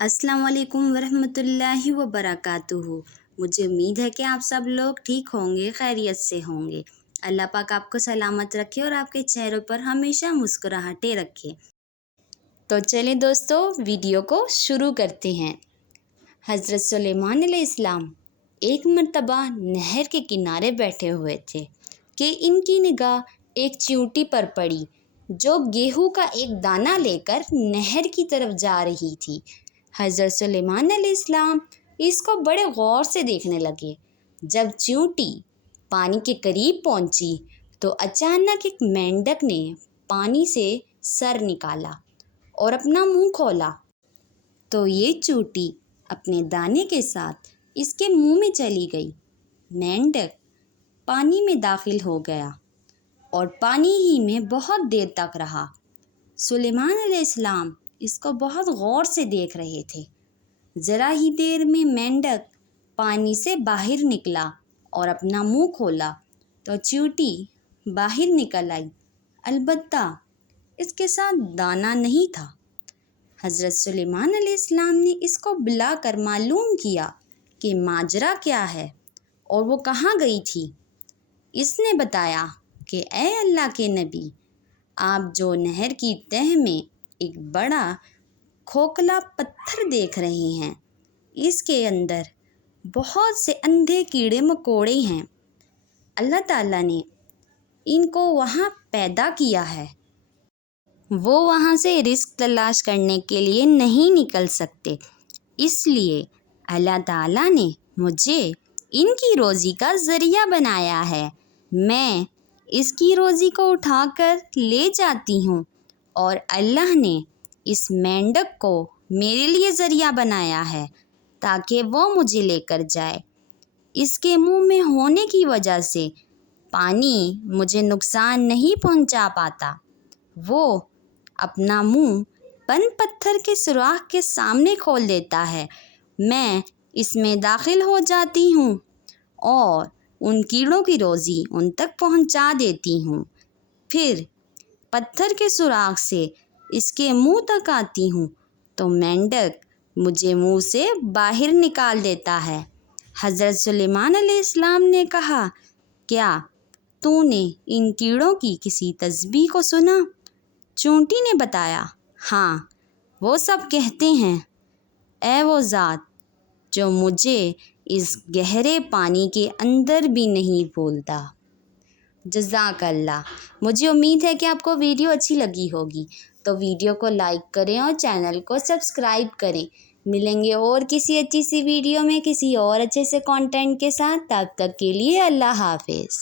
अस्सलाम वालेकुम वरहमतुल्लाहि वबरकातुहू। मुझे उम्मीद है कि आप सब लोग ठीक होंगे, खैरियत से होंगे। अल्लाह पाक आपको सलामत रखे और आपके चेहरों पर हमेशा मुस्कुराहटें रखे। तो चलें दोस्तों, वीडियो को शुरू करते हैं। हज़रत सुलेमान अलैहिस्सलाम एक मर्तबा नहर के किनारे बैठे हुए थे कि इनकी निगाह एक चींटी पर पड़ी जो गेहूं का एक दाना लेकर नहर की तरफ जा रही थी। हज़रत सुलेमान अलैहिस्सलाम इसको बड़े गौर से देखने लगे। जब चींटी पानी के करीब पहुंची तो अचानक एक मेंढक ने पानी से सर निकाला और अपना मुंह खोला, तो ये चींटी अपने दाने के साथ इसके मुंह में चली गई। मेंढक पानी में दाखिल हो गया और पानी ही में बहुत देर तक रहा। सुलेमान अलैहिस्सलाम इसको बहुत गौर से देख रहे थे। ज़रा ही देर में मेंढक पानी से बाहर निकला और अपना मुंह खोला तो चींटी बाहर निकल आई, अलबत्ता इसके साथ दाना नहीं था। हज़रत सुलेमान अलैहिस्सलाम ने इसको बुलाकर मालूम किया कि माजरा क्या है और वो कहाँ गई थी। इसने बताया कि ए अल्लाह के नबी, आप जो नहर की तह में एक बड़ा खोखला पत्थर देख रहे हैं, इसके अंदर बहुत से अंधे कीड़े मकोड़े हैं। अल्लाह ताला ने इनको वहाँ पैदा किया है। वो वहाँ से रिस्क तलाश करने के लिए नहीं निकल सकते, इसलिए अल्लाह ताला ने मुझे इनकी रोज़ी का ज़रिया बनाया है। मैं इसकी रोज़ी को उठाकर ले जाती हूँ और अल्लाह ने इस मेंढक को मेरे लिए ज़रिया बनाया है ताकि वो मुझे लेकर जाए। इसके मुंह में होने की वजह से पानी मुझे नुकसान नहीं पहुंचा पाता। वो अपना मुंह बंद पत्थर के सुराख के सामने खोल देता है। मैं इसमें दाखिल हो जाती हूँ और उन कीड़ों की रोज़ी उन तक पहुंचा देती हूँ। फिर पत्थर के सुराख से इसके मुंह तक आती हूँ तो मेंढक मुझे मुंह से बाहर निकाल देता है। हज़रत सुलेमान अलैहिस्सलाम ने कहा, क्या तूने इन कीड़ों की किसी तस्बीह को सुना? चींटी ने बताया, हाँ, वो सब कहते हैं, ऐ वो ज़ात जो मुझे इस गहरे पानी के अंदर भी नहीं भूलता। जज़ाकल्लाह। मुझे उम्मीद है कि आपको वीडियो अच्छी लगी होगी, तो वीडियो को लाइक करें और चैनल को सब्सक्राइब करें। मिलेंगे और किसी अच्छी सी वीडियो में किसी और अच्छे से कंटेंट के साथ। तब तक के लिए अल्लाह हाफ़िज़।